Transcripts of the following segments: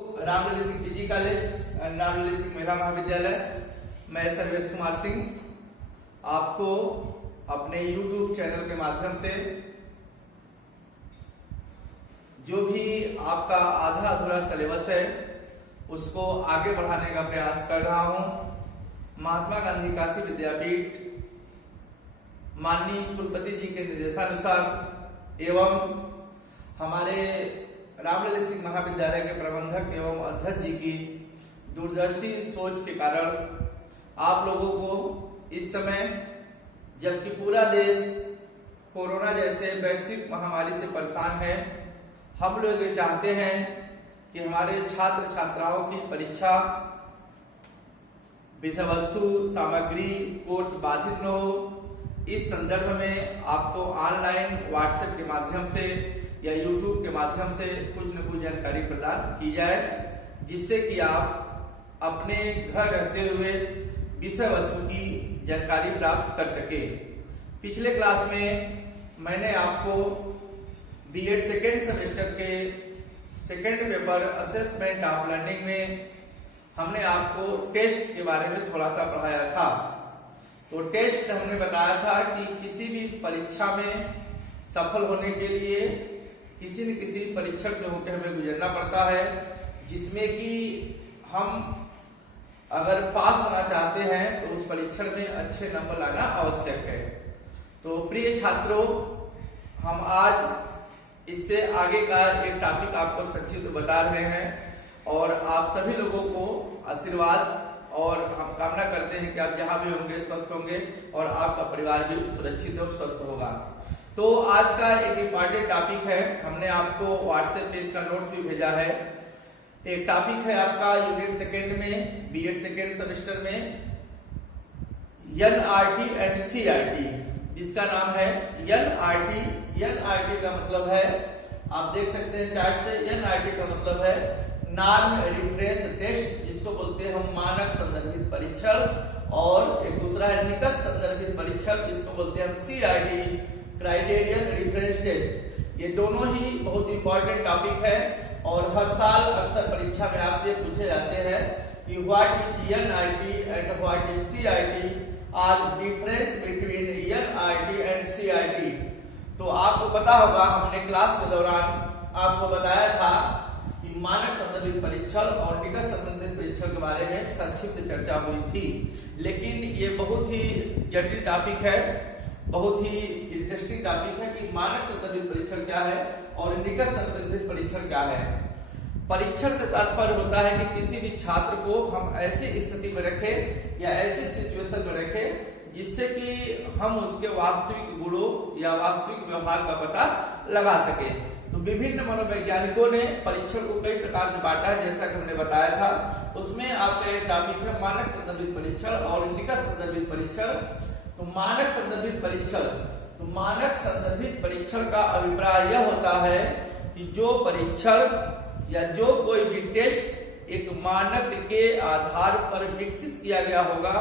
Ramlali Singh PG college, Ramlali Singh महिला महाविद्यालय। मैं सर्वेश कुमार सिंह आपको अपने YouTube चैनल के माध्यम से जो भी आपका आधा अधूरा सिलेबस है उसको आगे बढ़ाने का प्रयास कर रहा हूं। महात्मा गांधी काशी विद्यापीठ माननीय कुलपति जी के निर्देशानुसार एवं हमारे रामलली सिंह महाविद्यालय के प्रबंधक एवं अध्यक्ष जी की दूरदर्शी सोच के कारण आप लोगों को इस समय, जबकि पूरा देश कोरोना जैसे वैश्विक महामारी से परेशान है, हम लोग ये चाहते हैं कि हमारे छात्र छात्राओं की परीक्षा, विषय वस्तु, सामग्री, कोर्स बाधित न हो। इस संदर्भ में आपको ऑनलाइन व्हाट्सएप के माध्यम से या यूट्यूब के माध्यम से कुछ न कुछ जानकारी प्रदान की जाए, जिससे कि आप अपने घर रहते हुए विषय वस्तु की जानकारी प्राप्त कर सके। पिछले क्लास में मैंने आपको बीएड सेकेंड सेमेस्टर के second paper assessment of learning में हमने आपको टेस्ट के बारे में थोड़ा सा पढ़ाया था। तो टेस्ट हमने बताया था कि किसी भी परीक्षा में सफल होने के लिए किसी न किसी परीक्षण से होकर हमें गुजरना पड़ता है, जिसमें कि हम अगर पास होना चाहते हैं तो उस परीक्षण में अच्छे नंबर लाना आवश्यक है। तो प्रिय छात्रों, हम आज इससे आगे का एक टॉपिक आपको संक्षिप्त बता रहे हैं और आप सभी लोगों को आशीर्वाद और हम कामना करते हैं कि आप जहां भी होंगे स्वस्थ होंगे और आपका परिवार भी सुरक्षित और स्वस्थ होगा। तो आज का एक इम्पॉर्टेंट टॉपिक है, हमने आपको व्हाट्सएप पे इसका नोट्स भी भेजा है। एक टॉपिक है आपका यूनिट सेकेंड में बीएड सेकेंड सेमेस्टर में एनआरटी एंड सीआरटी, जिसका नाम है एनआरटी। एनआरटी का मतलब है, आप देख सकते हैं चार्ट से, एनआरटी का मतलब है नॉर्म रेफरेंस टेस्ट, जिसको बोलते हैं हम मानक संदर्भित परीक्षण, और एक दूसरा है निकष संदर्भित परीक्षण, जिसको बोलते हैं हम सीआरटी, क्राइटेरियन रेफरेंस टेस्ट। ये दोनों ही बहुत इंपॉर्टेंट टॉपिक है और हर साल अक्सर परीक्षा में आपसे पूछे जाते हैं कि what is NRT and what is CRT, are difference between NRT and CRT. तो आपको पता होगा, हमने क्लास के दौरान आपको बताया था कि मानक संदर्भित परीक्षण और निकष संबंधित परीक्षण के बारे में संक्षिप्त चर्चा हुई थी, लेकिन ये बहुत ही जटिल टॉपिक है, बहुत ही इंटरेस्टिंग टॉपिक है कि मानक संदर्भित परीक्षण क्या है और निकष संबंधित परीक्षण क्या है। परीक्षण से तात्पर्य होता है कि किसी भी छात्र को हम ऐसी स्थिति में रखें या ऐसी सिचुएशन में रखें जिससे कि हम उसके वास्तविक गुणों या वास्तविक व्यवहार का पता लगा सके। तो विभिन्न मनोवैज्ञानिकों ने परीक्षण को कई प्रकार से बांटा है, जैसा कि हमने बताया था। उसमें आपका एक टॉपिक है मानक संदर्भित परीक्षण और निकष संदर्भित परीक्षण। तो मानक संदर्भित परीक्षण, तो मानक संदर्भित परीक्षण का अभिप्राय यह होता है कि जो परीक्षण या जो कोई भी टेस्ट एक मानक के आधार पर विकसित किया गया होगा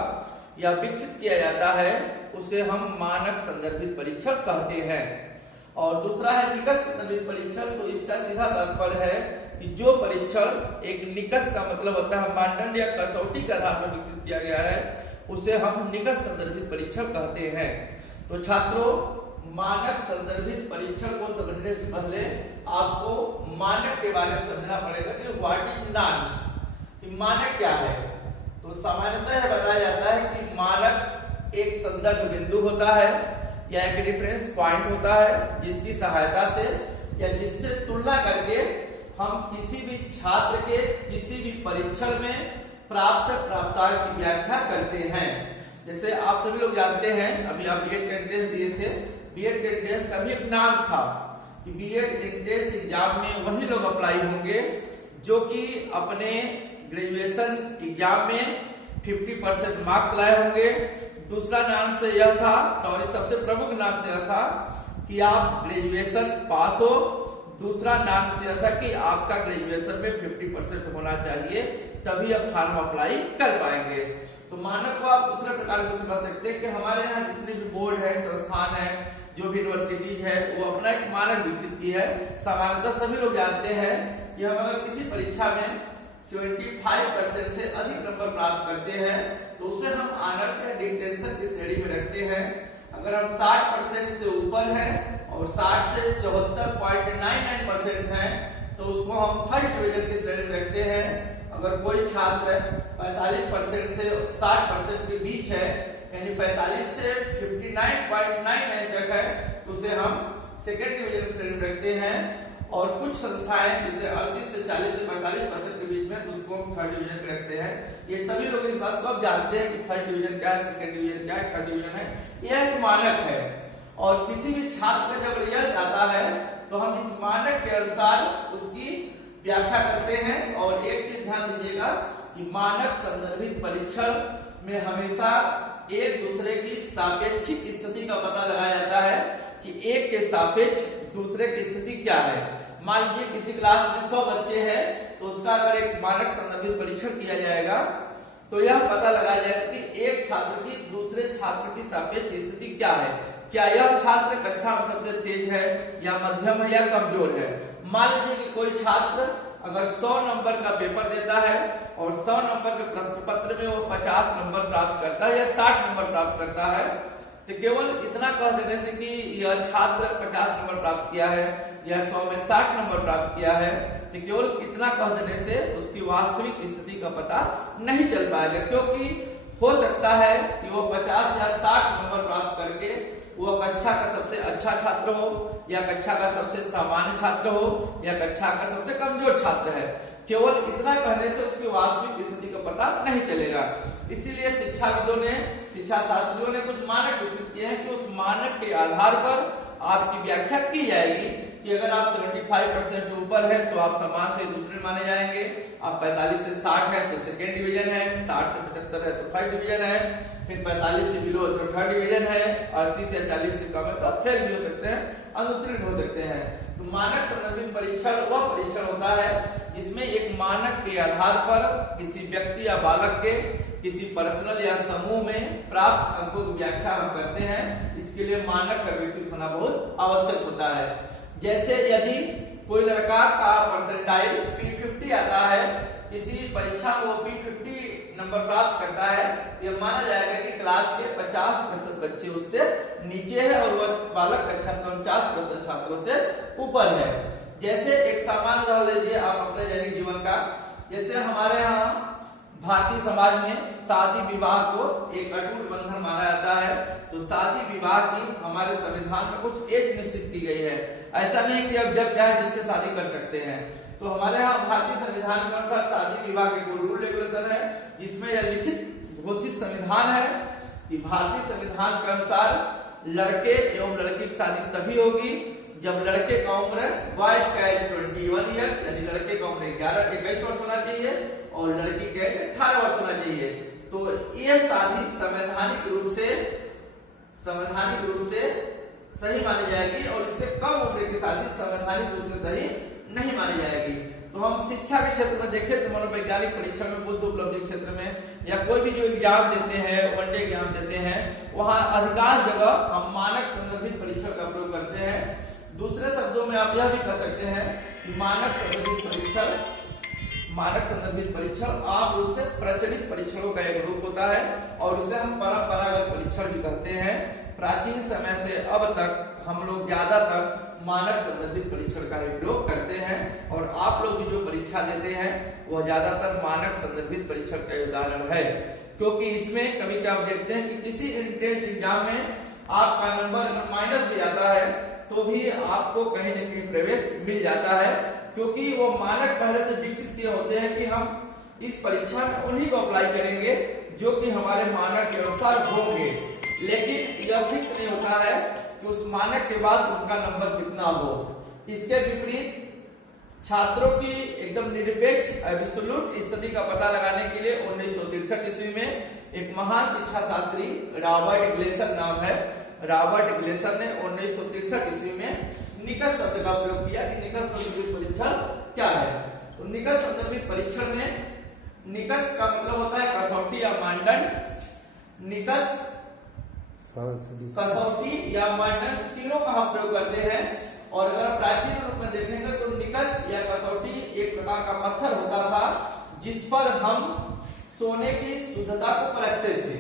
या विकसित किया जाता है, उसे हम मानक संदर्भित परीक्षण कहते हैं। और दूसरा है निकष संदर्भित परीक्षण। तो इसका सीधा तात्पर्य है कि जो परीक्षण एक निकष का मतलब होता है मानदंड या कसौटी के आधार पर विकसित किया गया है, उसे हम निकष संदर्भित परीक्षण कहते हैं। तो छात्रों, मानक संदर्भित परीक्षण को समझने से पहले आपको मानक के बारे में समझना पड़ेगा कि व्हाट इज नॉर्म्स, मानक क्या है। तो सामान्यतः बताया जाता है कि मानक एक संदर्भ बिंदु होता है या एक रेफरेंस पॉइंट होता है, जिसकी सहायता से या जिससे तुलना करके हम किसी भी छात्र के किसी भी परीक्षण में प्राप्तांक की व्याख्या करते हैं। जैसे आप सभी लोग जानते हैं, अभी आप बीएड का एंट्रेंस दिए थे, बीएड के एंट्रेंस का भी एक नाम था कि बीएड एंट्रेंस एग्जाम में वही लोग अप्लाई होंगे जो कि अपने ग्रेजुएशन एग्जाम में 50% मार्क्स लाए होंगे। दूसरा नाम से यह था, सबसे प्रमुख नाम से यह था कि आप ग्रेजुएशन पास हो। दूसरा नाम से यह था कि आपका ग्रेजुएशन में 50% होना चाहिए, तभी आप फॉर्म अप्लाई कर पाएंगे। तो मानक को आप दूसरे प्रकार से समझ सकते हैं कि हमारे यहाँ जितने भी बोर्ड है, संस्थान है, जो भी यूनिवर्सिटीज है, वो अपना एक मानक विकसित की है। सामान्यतः सभी लोग जानते हैं कि हम अगर किसी परीक्षा में 75% से अधिक नंबर प्राप्त करते हैं तो उसे हम ऑनर्स या डिस्टिंक्शन की श्रेणी में रखते हैं। अगर हम 60% से ऊपर हैं और 60 से 74.99% हैं तो उसको हम फर्स्ट डिवीजन की श्रेणी में रखते हैं। अगर कोई छात्र 45% से 60% के बीच है यानी 45 से 59.99 तक है तो उसे हम सेकेंड डिवीजन की श्रेणी में रखते हैं। और कुछ संस्थाएं जैसे 38 से 40 से 45% के बीच में उसको हम थर्ड डिवीजन पे रखते हैं। ये सभी लोग इस बात को अब जानते हैं कि फर्स्ट डिवीजन क्या है, सेकंड डिवीजन क्या है, थर्ड डिवीजन है, यह एक मानक है। और किसी भी छात्र का जब रिजल्ट आता है तो हम इस मानक के अनुसार उसकी व्याख्या करते हैं। और एक चीज ध्यान दीजिएगा कि मानक संदर्भित परीक्षण में हमेशा एक दूसरे की सापेक्षिक स्थिति का पता लगाया जाता है कि एक के सापेक्ष दूसरे की स्थिति क्या है। मान लीजिए किसी क्लास में 100 बच्चे हैं तो उसका अगर एक मानक संदर्भित परीक्षण किया जाएगा तो यह पता लगाया जाएगा कि एक छात्र की दूसरे छात्र की सापेक्ष स्थिति क्या है। क्या यह छात्र कक्षा में सबसे तेज है या मध्यम है या कमजोर है। मान लीजिए कि कोई छात्र अगर 100 नंबर का पेपर देता है और 100 नंबर के प्रश्न पत्र में वो 50 नंबर प्राप्त करता है या 60 नंबर प्राप्त करता है तो केवल इतना कह देने से कि यह छात्र 50 नंबर प्राप्त किया है या 100 में 60 नंबर प्राप्त किया है तो केवल इतना कह देने से उसकी वास्तविक स्थिति का पता नहीं चल पाएगा। क्योंकि हो सकता है कि वो 50 या 60 नंबर प्राप्त करके वो कक्षा का सबसे अच्छा छात्र हो या कक्षा का सबसे सामान्य छात्र हो या कक्षा का सबसे कमजोर छात्र है। केवल इतना कहने से उसकी वास्तविक स्थिति का पता नहीं चलेगा। इसीलिए शिक्षाविदों ने, शिक्षा शास्त्रियों ने कुछ मानक विकसित किए हैं कि उस मानक के आधार पर आपकी व्याख्या की जाएगी कि अगर आप 75% से ऊपर है तो आप समान से दूसरे माने जाएंगे, आप 45 से 60 है तो सेकेंड डिवीजन है, 60 से 75 है तो थर्ड डिवीजन है, फिर 45 से बिलो तो थर्ड डिवीजन है, 38 या 40 से कम है तो आप फेल भी हो सकते हैं, अनुत्तीर्ण हो सकते हैं। तो मानक संदर्भित परीक्षण वह परीक्षण होता है जिसमें एक मानक के आधार पर किसी व्यक्ति या बालक के किसी पर्सनल या समूह में प्राप्त अंकों की व्याख्या हम करते हैं। इसके लिए मानक का विकसित होना बहुत आवश्यक होता है। जैसे यदि कोई लड़का का परसेंटाइल P50 आता है, किसी परीक्षा में वो P50 नंबर प्राप्त करता है तो यह माना जाएगा कि क्लास के 50% बच्चे उससे नीचे है और वह बालक कक्षा के 49% छात्रों से ऊपर है। जैसे एक सामान्य उदाहरण लीजिए आप अपने दैनिक जीवन का, जैसे हमारे यहाँ भारतीय समाज में शादी विवाह को एक अटूट बंधन माना जाता है। तो शादी विवाह की हमारे संविधान में कुछ एज निश्चित की गई है। ऐसा नहीं कि अब जब चाहे जिससे शादी कर सकते हैं। तो हमारे यहाँ भारतीय संविधान के अनुसार शादी विवाह के कोई रूल रेगुलेशन है जिसमें यह लिखित घोषित संविधान है कि भारतीय संविधान के अनुसार लड़के एवं लड़की की शादी तभी होगी जब लड़के का उम्र बॉयज का एज 21 ईयर्स यानी लड़के का उम्र 21 वर्ष होना चाहिए और लड़की का एज 18 वर्ष होना चाहिए। तो यह शादी संवैधानिक रूप से सही मानी जाएगी और इससे कम उम्र की शादी संवैधानिक रूप से सही नहीं मानी जाएगी। तो हम शिक्षा के क्षेत्र में देखें तो मनोवैज्ञानिक परीक्षण में, बुद्ध उपलब्धि क्षेत्र में या कोई भी जो एग्जाम देते हैं, वनडे एग्जाम देते हैं, वहां अधिकांश जगह हम मानक संदर्भित परीक्षण का प्रयोग करते हैं। दूसरे शब्दों में आप यह भी कह सकते हैं कि मानक संदर्भित परीक्षण आम रूप से प्रचलित परीक्षणों का एक रूप होता है और उसे हम परंपरागत परीक्षण भी कहते हैं। प्राचीन समय से अब तक हम लोग ज्यादातर मानक संदर्भित परीक्षण का ही प्रयोग करते हैं और आप लोग भी जो परीक्षा देते हैं वह ज्यादातर मानक संदर्भित परीक्षण का उदाहरण है। क्योंकि इसमें कभी कभी आप देखते हैं कि किसी एंट्रेंस एग्जाम में आपका नंबर माइनस भी आता है तो भी आपको कहीं न कहीं प्रवेश मिल जाता है। क्योंकि वो मानक पहले से विकसित किए होते हैं कि हम इस परीक्षा में उन्हीं को अप्लाई करेंगे जो कि हमारे मानक के अनुसार होंगे। लेकिन यह फिक्स नहीं होता है कि उस मानक के बाद उनका नंबर कितना हो। इसके विपरीत छात्रों की एकदम निरपेक्ष एब्सोल्यूट स्थिति का पता लगाने के लिए 1963 ईस्वी में एक महान शिक्षा शास्त्री रॉबर्ट ग्लेसन नाम है, रॉबर्ट ग्लेसन ने 1963 ईस्वी में निकष शब्द का प्रयोग किया कि निकष संदर्भित परीक्षण क्या है। तो निकष संदर्भित परीक्षण में निकष का मतलब होता है कसौटी या मानदंड। निकष, कसौटी या मानदंड तीनों का हम प्रयोग करते हैं और अगर प्राचीन रूप में देखेंगे तो निकस या कसौटी एक प्रकार का पत्थर होता था जिस पर हम सोने की शुद्धता को परखते थे।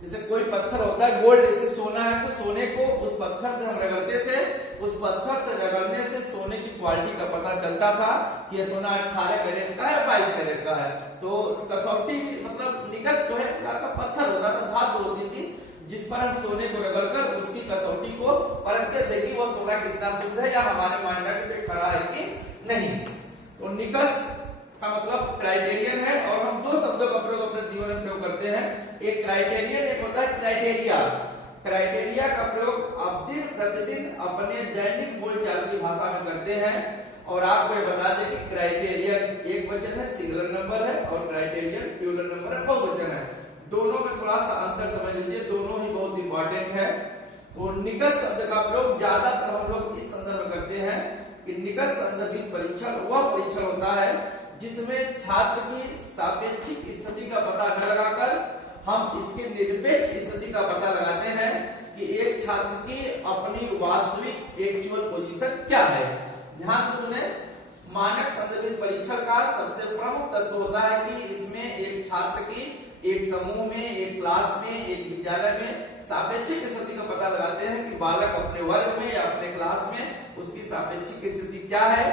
जैसे कोई पत्थर होता है गोल्ड, जैसे सोना है तो सोने को उस पत्थर से हम रगड़ते थे, उस पत्थर से रगड़ने से सोने की क्वालिटी का पता चलता था कि ये सोना 18 कैरेट का है 22 कैरेट का है। तो कसौटी मतलब निकस जो है प्रकार का पत्थर होता था, धातु होती थी जिस पर हम सोने को रगड़कर उसकी कसौटी को परखते थे कि वो सोना कितना शुद्ध है या हमारे मानदंड पे खड़ा है कि नहीं। तो निकस का मतलब क्राइटेरियन है और हम दो शब्दों का प्रयोग अपने जीवन में प्रयोग करते हैं, एक क्राइटेरियन, एक होता है क्राइटेरिया। क्राइटेरिया का प्रयोग आप दिन प्रतिदिन अपने दैनिक बोलचाल की भाषा में करते हैं। और आपको ये बता दें कि क्राइटेरियन एक वचन है, सिंगुलर नंबर है, और क्राइटेरियन प्लूरल नंबर है, बहुवचन है। दोनों में थोड़ा सा अंतर समझ लीजिए, दोनों ही बहुत इंपॉर्टेंट है। तो निकस शब्द का प्रयोग ज्यादातर हम लोग इस संदर्भ में करते हैं कि निकस संदर्भित परीक्षण वह परीक्षण होता है जिसमें छात्र की सापेक्षिक स्थिति का पता न लगाकर हम इसके निरपेक्ष स्थिति का पता लगाते हैं कि एक छात्र की अपनी वास्तविक एक्चुअल पोजीशन क्या है। ध्यान से सुने, मानक संदर्भित परीक्षण का सबसे प्रमुख तत्व होता है कि इसमें एक छात्र की एक समूह में, एक क्लास में, एक विद्यालय में सापेक्षिक स्थिति का पता लगाते हैं कि बालक अपने वर्ग में या अपने क्लास में उसकी सापेक्षिक स्थिति क्या है,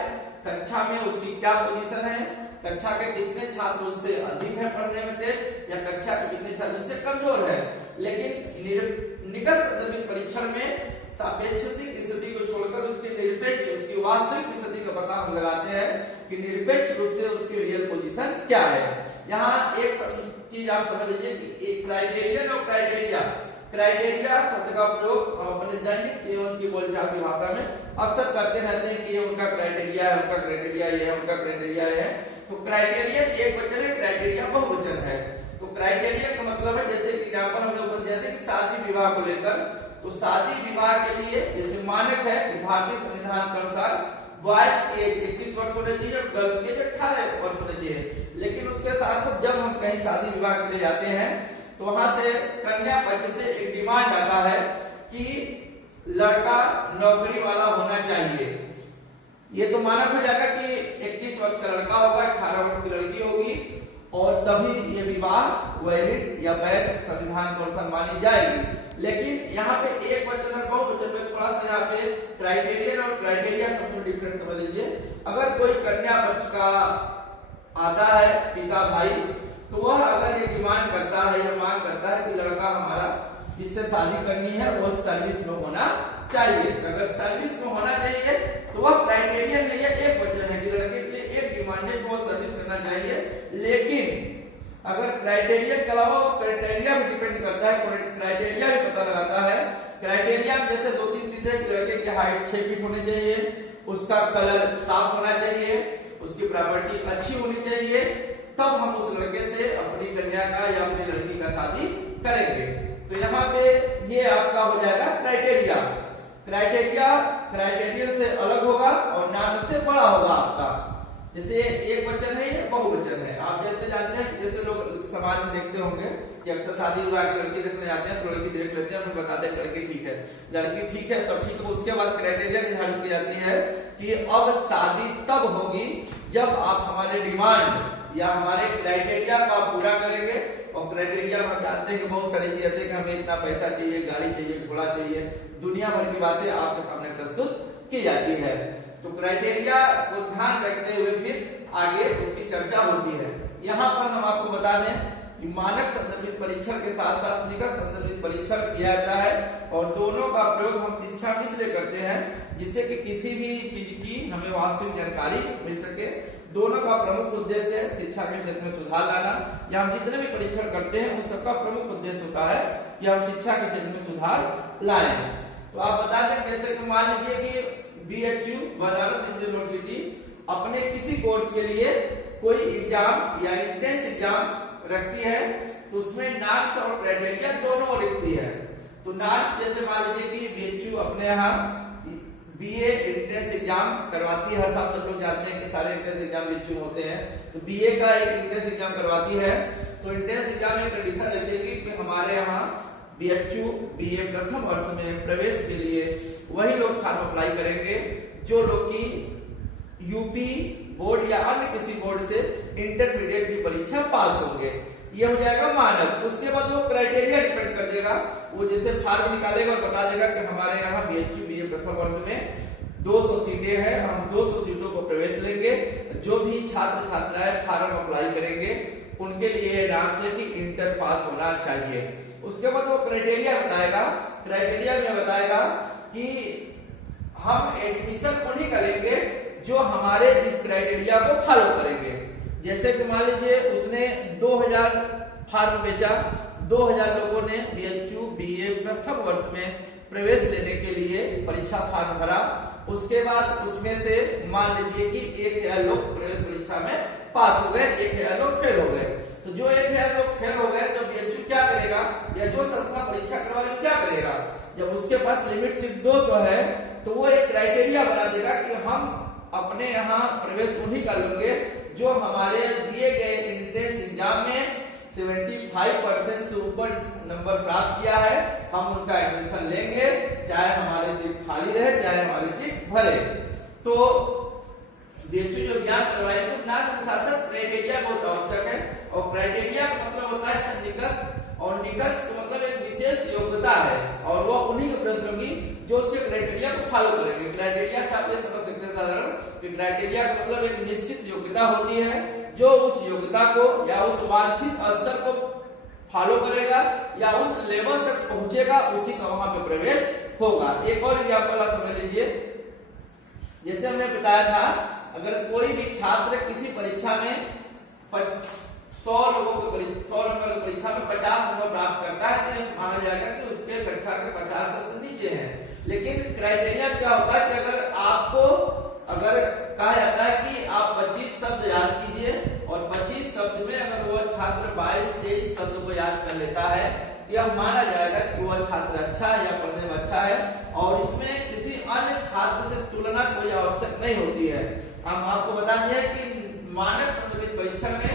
कक्षा में उसकी क्या पोजीशन है, कक्षा के कितने छात्र उससे अधिक है पढ़ने में तेज या कक्षा के कितने छात्र उससे कमजोर है। लेकिन निकट संदर्भित परीक्षण में सापेक्षिक स्थिति को छोड़कर उसकी निरपेक्ष, उसकी वास्तविक स्थिति का पता हम लगाते हैं कि निरपेक्ष रूप से उसकी रियल पोजीशन क्या है। यहाँ एक चीज आप समझ लीजिए कि एक क्राइटेरियन और क्राइटेरिया, क्राइटेरिया शब्द का प्रयोग अपने दैनिक जीवन की बोलचाल की भाषा में अक्सर करते रहते हैं कि ये उनका क्राइटेरिया है, उनका क्राइटेरिया ये है, उनका क्राइटेरिया है। तो क्राइटेरियन एक वचन है, क्राइटेरिया बहुवचन है। तो क्राइटेरिया का मतलब है, जैसे एग्जांपल हमने ऊपर दिया था कि शादी विवाह को लेकर, तो शादी विवाह के लिए जैसे मानक है कि भारतीय संविधान के अनुसार बॉयज की एज 21 वर्ष होनी चाहिए और गर्ल्स की एज 18 वर्ष होनी चाहिए। लेकिन उसके साथ जब हम कहीं शादी विवाह के लिए जाते हैं तो वहां से कन्या पक्ष से एक डिमांड आता है कि लड़का नौकरी वाला होना चाहिए। ये तो मानक हो जाएगा कि 21 वर्ष का लड़का होगा, 18 वर्ष की लड़की होगी और तभी ये विवाह वैलिड या वैध संविधान के अनुसार मानी जाएगी। लेकिन यहाँ पे एक वचन और बहुवचन में थोड़ा सा यहाँ पे क्राइटेरियन और क्राइटेरिया सब में डिफरेंस समझ लीजिए। अगर कोई कन्या पक्ष का आता है पिता भाई, तो वह अगर ये डिमांड करता है या मांग करता है कि लड़का हमारा जिससे शादी करनी है वो सर्विस में होना चाहिए, अगर सर्विस में होना चाहिए तो वह क्राइटेरियन नहीं है, एक वचन है कि लड़के के लिए एक डिमांड है वो सर्विस करना चाहिए। लेकिन अगर क्राइटेरिया के अलावा वो क्राइटेरिया भी डिपेंड करता है, क्राइटेरिया भी पता लगाता है। क्राइटेरिया में जैसे दो तीन चीजें, लड़के की हाइट 6 फीट होनी चाहिए, उसका कलर साफ होना चाहिए, उसकी प्रॉपर्टी अच्छी होनी चाहिए, तब हम उस लड़के से अपनी कन्या का या अपनी लड़की का शादी करेंगे। तो यहाँ पे ये आपका हो जाएगा क्राइटेरिया। क्राइटेरिया क्राइटेरियन से अलग होगा और नाम से बड़ा होगा आपका। जैसे एक वचन है ये बहुवचन है। आप जानते हैं कि जैसे लोग समाज में देखते होंगे कि अक्सर शादी विवाह की लड़की देखने जाते हैं तो लड़की देख लेते हैं, फिर बताते हैं लड़की ठीक है, लड़की ठीक है, सब ठीक है। उसके बाद क्राइटेरिया निर्धारित की जाती है कि अब शादी तब होगी जब आप हमारे डिमांड या हमारे क्राइटेरिया का पूरा करेंगे। और क्राइटेरिया हम जानते हैं कि बहुत सारी चीजें कि हमें इतना पैसा चाहिए, गाड़ी चाहिए, घोड़ा चाहिए, दुनिया भर की बातें आपके सामने प्रस्तुत की जाती है। तो क्राइटेरिया को ध्यान रखते हुए फिर आगे उसकी चर्चा होती है। यहाँ पर हम आपको बता दें कि मानक संदर्भित परीक्षण के साथ साथ निकट संदर्भित परीक्षण किया जाता है और दोनों का प्रयोग हम शिक्षा में इसलिए करते हैं जिससे कि किसी भी चीज की हमें वास्तविक जानकारी मिल सके। दोनों का प्रमुख उद्देश्य है शिक्षा के क्षेत्र में सुधार लाना। या हम जितने भी परीक्षण करते हैं उन सबका प्रमुख उद्देश्य होता है कि हम शिक्षा के क्षेत्र में सुधार लाएं। तो आप बता दें कैसे, कि मान लीजिए कि BHU बनारस हिंदू यूनिवर्सिटी अपने किसी कोर्स के लिए कोई एग्जाम या एंट्रेंस एग्जाम रखती है तो उसमें नार्म्स और क्राइटेरिया दोनों लिखती है। तो नार्म्स जैसे मान लीजिए कि BHU अपने यहाँ BA एंट्रेंस एग्जाम करवाती है, हर साल सब लोग जानते हैं कि सारे एंट्रेंस एग्जाम BHU होते हैं, तो BA का एक एंट्रेंस एग्जाम करवाती है। तो एंट्रेंस एग्जाम में कंडीशन रखेगी कि हमारे यहाँ BHU BA प्रथम वर्ष में प्रवेश के लिए वही लोग फॉर्म अप्लाई करेंगे जो लोग की यूपी बोर्ड या अन्य किसी बोर्ड से इंटरमीडिएट की परीक्षा पास होंगे। ये हो जाएगा मानक। उसके बाद वो क्राइटेरिया डिपेंड कर देगा, वो जैसे फार्म निकालेगा और बता देगा कि हमारे यहाँ बीएचयू बीए प्रथम वर्ष में 200 सीटें हैं, हम 200 सीटों को प्रवेश लेंगे। जो भी छात्र छात्राएं फार्म अप्लाई करेंगे उनके लिए नाम से कि इंटर पास होना चाहिए। उसके बाद वो क्राइटेरिया बताएगा, क्राइटेरिया में बताएगा कि हम एडमिशन उन्हीं करेंगे जो हमारे इस क्राइटेरिया को फॉलो करेंगे। जैसे कि मान लीजिए उसने 2000 फार्म बेचा, 2000 लोगों ने बीएचयू बीए प्रथम वर्ष में प्रवेश लेने के लिए परीक्षा फार्म भरा। उसके बाद उसमें से मान लीजिए कि 1000 लोग प्रवेश परीक्षा में पास हो गए, 1000 लोग फेल हो गए। तो जो 1000 लोग फेल हो गए तो बीएचयू क्या करेगा, या जो संस्था परीक्षा करवा रही है क्या करेगा, जब उसके पास लिमिट सिर्फ 200 है तो वो एक क्राइटेरिया बना देगा कि हम अपने यहाँ प्रवेश उन्हीं का लेंगे जो हमारे दिए गए एंट्रेंस एग्जाम में 75% से ऊपर नंबर प्राप्त किया है, हम उनका एडमिशन लेंगे, चाहे हमारी सीट खाली रहे चाहे हमारी सीट भरे। तो बीएचयू जो ज्ञान करवाए तो ज्ञान अनुशासन क्राइटेरिया बहुत आवश्यक है। और क्राइटेरिया का मतलब होता है निकष, और निकष का मतलब एक विशेष योग्यता है, और वो उन्हीं के प्रश्न होगी जो उसके क्राइटेरिया को फॉलो करेंगे। क्राइटेरिया से आप ये समझ सकते हैं साधारण कि क्राइटेरिया का मतलब एक निश्चित योग्यता होती है, जो उस योग्यता को या उस वांछित स्तर को फॉलो करेगा या उस लेवल तक पहुंचेगा, उसी का वहां पे प्रवेश होगा। एक और एग्जांपल आप समझ लीजिए, जैसे हमने बताया था अगर कोई भी छात्र किसी परीक्षा में 100 नंबर की परीक्षा में 50 नंबर प्राप्त करता है तो माना जाएगा कि उसके कक्षा के 50 से नीचे है। लेकिन क्राइटेरिया क्या होता है कि अगर कहा जाता है कि आप 25 शब्द याद कीजिए और 25 शब्द में अगर वो छात्र 22-23 शब्द को याद कर लेता है तो यह माना जाएगा कि वह छात्र अच्छा है या पढ़ने में अच्छा है, और इसमें किसी अन्य छात्र से तुलना कोई आवश्यक नहीं होती है। हम आपको बता दिया कि मानक संदर्भित परीक्षण में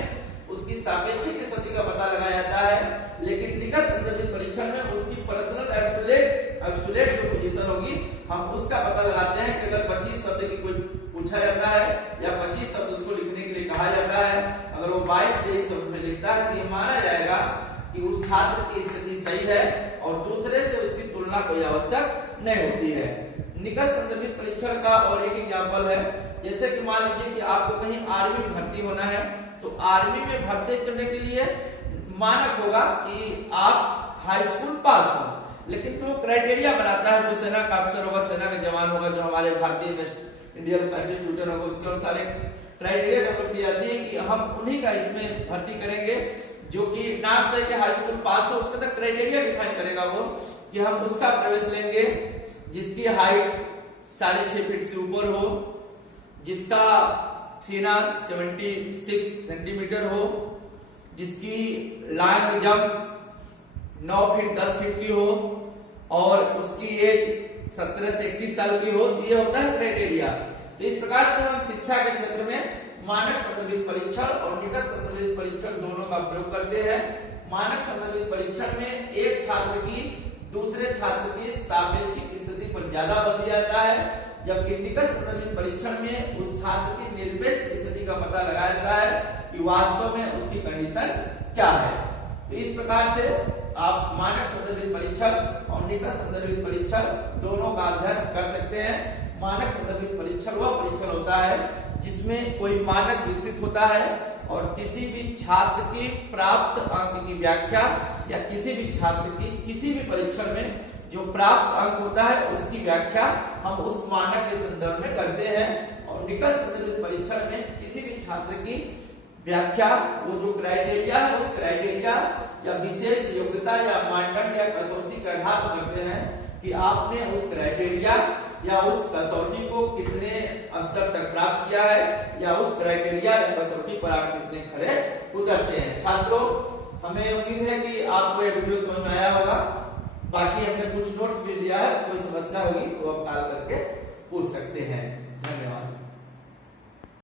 उसकी सापेक्षिक स्थिति का पता लगाया जाता है, लेकिन निकट संदर्भित परीक्षण में उसकी पर्सनल एब्सोल्यूट जो पोजीशन होगी हम उसका पता लगाते हैं कि अगर 25 शब्द की कोई पूछा जाता है या 25 शब्द उसको लिखने के लिए कहा जाता है, अगर वो 22-23 शब्द में लिखता है तो ये माना जाएगा कि उस छात्र की स्थिति सही है और दूसरे से उसकी तुलना कोई आवश्यक नहीं होती है। निकट संदर्भित परीक्षण का और एक एग्जाम्पल है, जैसे कि मान लीजिए कि आपको कहीं आर्मी में भर्ती होना है, तो आर्मी में भर्ती करने के लिए मानक होगा कि आप हाई स्कूल पास हो, लेकिन जो क्राइटेरिया बनाता है, जो सेना का अफसर होगा, सेना के जवान होगा, जो हमारे भारतीय इंडियन कॉन्स्टिट्यूशन होगा, उसके अनुसार एक क्राइटेरिया डेवलप की जाती है कि हम उन्हीं का इसमें भर्ती करेंगे जो कि नाम से कि हाई स्कूल पास हो। उसके तक क्राइटेरिया डिफाइन करेगा वो कि हम उसका प्रवेश लेंगे जिसकी हाइट 6.5 फीट से ऊपर हो, जिसका सीना 76 सेंटीमीटर हो, जिसकी लॉन्ग जंप 9 फीट 10 फीट की हो और उसकी एज 17 से 21 साल की हो। तो ये होता है क्राइटेरिया। तो इस प्रकार से हम शिक्षा के क्षेत्र में मानक संदर्भित परीक्षण और निकट संदर्भित परीक्षण दोनों का प्रयोग करते हैं। मानक संदर्भित परीक्षण में एक छात्र की दूसरे छात्र की सापेक्षिक स्थिति पर ज्यादा बल दिया जाता है, जबकि निकट संदर्भित परीक्षण में उस छात्र की निरपेक्ष स्थिति का पता लगाया जाता है कि वास्तव में उसकी कंडीशन क्या है। तो इस प्रकार से आप मानक संदर्भित परीक्षण और निकट संदर्भित परीक्षण दोनों का अध्ययन कर सकते हैं। मानक संदर्भित परीक्षण वह परीक्षण होता है जिसमें कोई मानक विकसित होता है और किसी भी छात्र की प्राप्त अंक की व्याख्या या किसी भी छात्र की किसी भी परीक्षण में जो प्राप्त अंक होता है उसकी व्याख्या हम उस मानक के संदर्भ में करते हैं। और निकट संदर्भित परीक्षण में किसी भी छात्र की व्याख्या, वो जो क्राइटेरिया है उस क्राइटेरिया या विशेष योग्यता या मानदंड या कसौटी के आधार पर करते हैं कि आपने उस क्राइटेरिया या उस कसौटी को कितने स्तर तक प्राप्त किया है या उस क्राइटेरिया या कसौटी पर आप कितने खरे उतरते हैं। छात्रों, हमें उम्मीद है कि आपको यह वीडियो समझ में आया होगा। बाकी हमने कुछ नोट्स भी दिया है, कोई समस्या होगी तो आप कॉल करके पूछ सकते हैं। धन्यवाद।